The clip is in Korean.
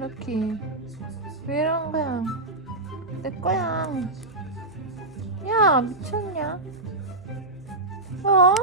럭키 왜 이런 거야? 내 거야. 야, 미쳤냐? 어?